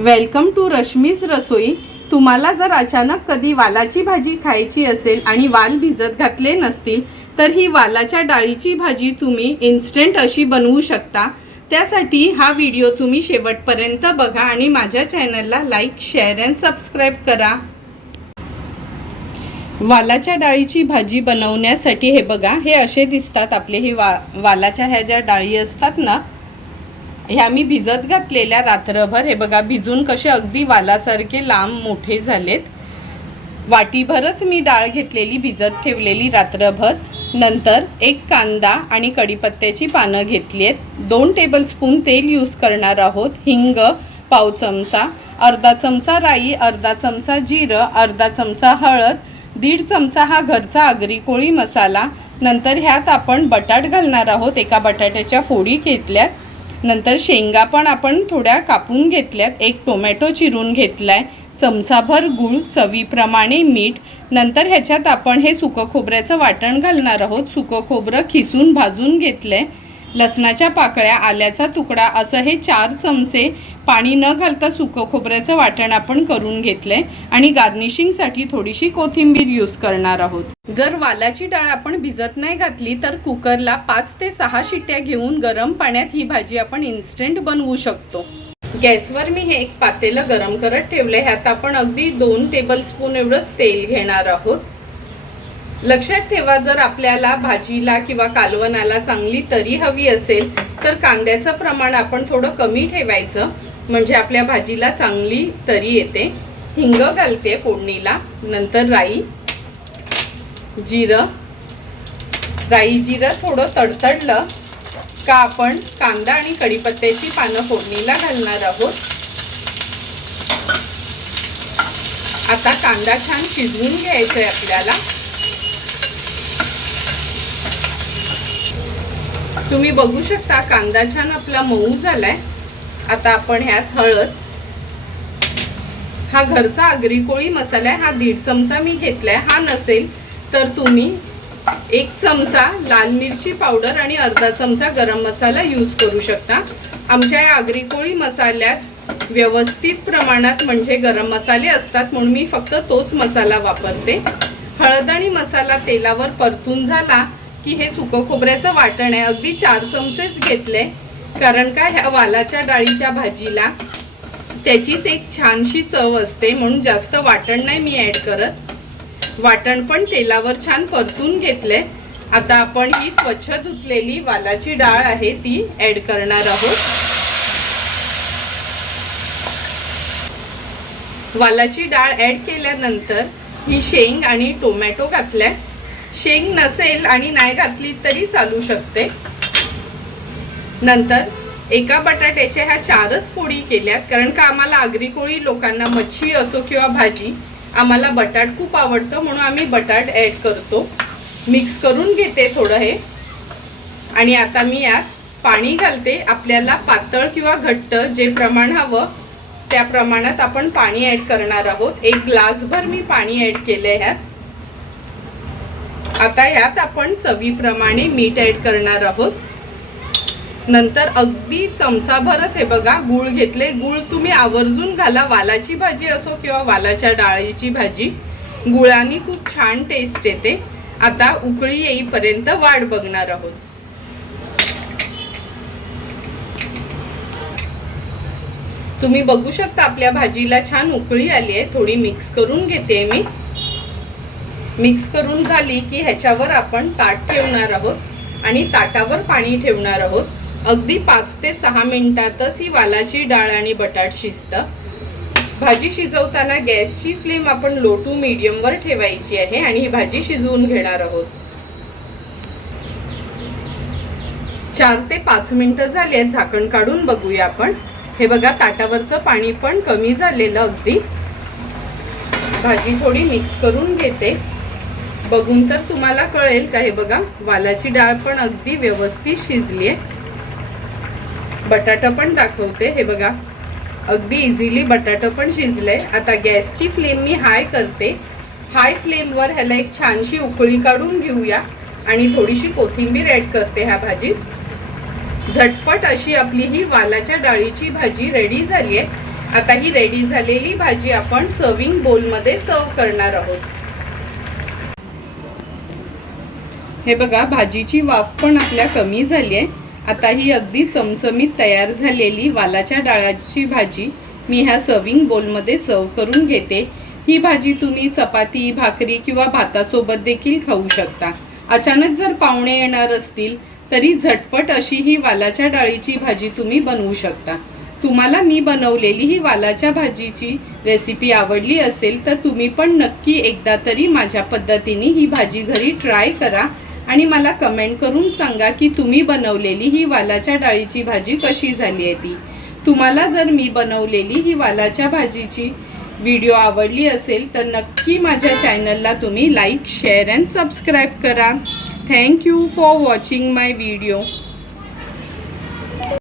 Welcome to Rashmi's रसोई. तुम्हाला जर अचानक कधी वालाची भाजी खायची असेल आणि वाल भिजत घातले नसतील तर ही वालाच्या डाळीची भाजी तुम्ही इन्स्टंट अशी बनवू शकता. त्यासाठी हा व्हिडिओ तुम्ही शेवटपर्यंत बघा आणि माझ्या चॅनलला लाईक शेअर अँड सबस्क्राईब करा. वालाच्या डाळीची भाजी बनवण्यासाठी हे बघा हे असे दिसतात आपले हे वा वालाच्या ह्या ज्या डाळी असतात ना ह्या मी भिजत घातलेल्या रात्रभर हे बघा भिजून कसे अगदी वालासारखे लांब मोठे झालेत. वाटीभरच मी डाळ घेतलेली भिजत ठेवलेली रात्रभर. नंतर एक कांदा आणि कढीपत्त्याची पानं घेतली आहेत दोन टेबलस्पून तेल यूज करणार आहोत. हिंग पाव चमचा अर्धा चमचा राई अर्धा चमचा जिरं अर्धा चमचा हळद दीड चमचा हा घरचा आगरी कोळी मसाला. नंतर ह्यात आपण बटाट घालणार आहोत. एका बटाट्याच्या फोडी घेतल्यात. नंतर शेंगा पण आपण थोड्या कापून घेतल्यात. एक टोमॅटो चिरून घेतला आहे चमचाभर गूळ चवीप्रमाणे मीठ. नंतर ह्याच्यात आपण हे सुकं खोबऱ्याचं वाटण घालणार आहोत. सुकं खोबरं खिसून भाजून घेतलं आहे लसणाच्या पाकळ्या आल्याचा तुकडा असं हे चार चमचे पाणी न घालता सुकं खोबऱ्याचं वाटण आपण करून घेतलंय आणि गार्निशिंगसाठी थोडीशी कोथिंबीर यूज करणार आहोत. जर वालाची डाळ आपण भिजत नाही घातली तर कुकरला पाच ते सहा शिट्ट्या घेऊन गरम पाण्यात ही भाजी आपण इन्स्टंट बनवू शकतो. गॅसवर मी हे एक पातेलं गरम करत ठेवलंय. ह्यात आपण अगदी दोन टेबल स्पून एवढंच तेल घेणार आहोत. लक्षात ठेवा जर आपल्याला भाजीला किंवा कालवणाला चांगली तरी हवी असेल तर कांद्याचं प्रमाण आपण थोडं कमी ठेवायचं. म्हणजे आपल्या भाजीला चांगली तरी येते. हिंग घालते फोडणीला नंतर राई जिरं. राई जिरं थोडं तडतडलं का आपण कांदा आणि कढीपत्त्याची पानं फोडणीला घालणार आहोत. आता कांदा छान शिजवून घ्यायचा आहे आपल्याला. तुम्ही बघू शकता कांदा छान आपला मऊ झालाय. आता आपण ह्यात हळद. हा घरचा आगरी कोळी मसाला आहे हा दीड चमचा मी घेतलाय. हा नसेल तर तुम्ही एक चमचा लाल मिरची पावडर आणि अर्धा चमचा गरम मसाला यूज करू शकता. आमच्या या आगरी कोळी मसाल्यात व्यवस्थित प्रमाणात म्हणजे गरम मसाले असतात म्हणून मी फक्त तोच मसाला वापरते. हळद आणि मसाला तेलावर परतून झाला की हे सुकं खोबऱ्याचं वाटण आहे. अगदी चार चमचेच घेतले. कारण का ह्या वालाच्या डाळीच्या भाजीला त्याचीच एक छानशी चव असते म्हणून जास्त वाटण नाही मी ॲड करत. वाटण पण तेलावर छान परतून घेतले आता आपण ही स्वच्छ धुतलेली वालाची डाळ आहे ती ॲड करणार आहोत. वालाची डाळ ॲड केल्यानंतर ही शेंग आणि टोमॅटो घातल्या. शेंग नसेल आणि नाही घातली तरी चालू शकते. नंतर एका बटाट्याच्या ह्या चारच पोळी केल्यात. कारण का आम्हाला आगरी कोळी लोकांना मच्छी असो किंवा भाजी आम्हाला बटाट खूप आवडतं म्हणून आम्ही बटाट ॲड करतो. मिक्स करून घेते थोडं हे. आणि आता मी यात पाणी घालते. आपल्याला पातळ किंवा घट्ट जे प्रमाण हवं त्या प्रमाणात आपण पाणी ॲड करणार आहोत. एक ग्लासभर मी पाणी ॲड केले ह्यात. आता ह्यात आपण चवीप्रमाणे मीठ ॲड करणार आहोत. नंतर अगदी चमचाभरच हे बघा गूळ घेतले. गूळ तुम्ही आवर्जून घाला. वालाची भाजी असो किंवा वालाच्या डाळीची भाजी. गुळाने खूप छान टेस्ट येते. आता उकळी येईपर्यंत वाट बघणार आहोत. तुम्ही बघू शकता आपल्या भाजीला छान उकळी आली आहे. थोडी मिक्स करून घेते मी. मिक्स करून झाली की ह्याच्यावर आपण ताट ठेवणार आहोत. आणि ताटावर पाणी ठेवणार आहोत. अगदी पाच ते सहा मिनिटातच ही वालाची डाळ आणि बटाट शिजतं. भाजी शिजवताना गॅसची फ्लेम आपण लो टू मीडियमवर ठेवायची आहे आणि ही भाजी शिजवून घेणार आहोत. चार ते पाच मिनिटं झाली आहेत झाकण काढून बघूया आपण. हे बघा ताटावरचं पाणी पण कमी झालेलं अगदी. भाजी थोडी मिक्स करून घेते. बघून तर तुम्हाला कळेल का हे बघा वालाची डाळ पण अगदी व्यवस्थित शिजली आहे. बटाटा पण दाखवते. हे बघा. अगदी इझिली बटाटा पण शिजलंय. आता गॅसची फ्लेम मी हाय करते. हाय फ्लेमवर ह्याला एक छानशी उकळी काढून घेऊया. आणि थोडीशी कोथिंबीर ॲड करते ह्या भाजीत. झटपट अशी आपली ही वालाच्या डाळीची भाजी रेडी झाली आहे. आता ही रेडी झालेली भाजी आपण सर्विंग बोलमध्ये सर्व करणार आहोत. हे बघा भाजीची वाफ पण आपल्या कमी झाली आहे. आता ही अगदी चमचमीत तयार झालेली वालाच्या डाळाची भाजी मी ह्या सर्विंग बोलमध्ये सर्व करून घेते. ही भाजी तुम्ही चपाती भाकरी किंवा भातासोबत देखील खाऊ शकता. अचानक जर पाहुणे येणार असतील तरी झटपट अशी ही वालाच्या डाळीची भाजी तुम्ही बनवू शकता. तुम्हाला मी बनवलेली ही वालाच्या भाजीची रेसिपी आवडली असेल तर तुम्ही पण नक्की एकदा तरी माझ्या पद्धतीने ही भाजी घरी ट्राय करा. आणि मला कमेंट करून सांगा की तुम्ही बनवलेली ही वालाच्या डाळीची भाजी कशी झाली आहे ती. तुम्हाला जर मी बनवलेली ही वालाच्या भाजीची व्हिडिओ आवडली असेल तर नक्की माझ्या चॅनलला तुम्ही लाईक शेअर अँड सबस्क्राईब करा. Thank you for watching my video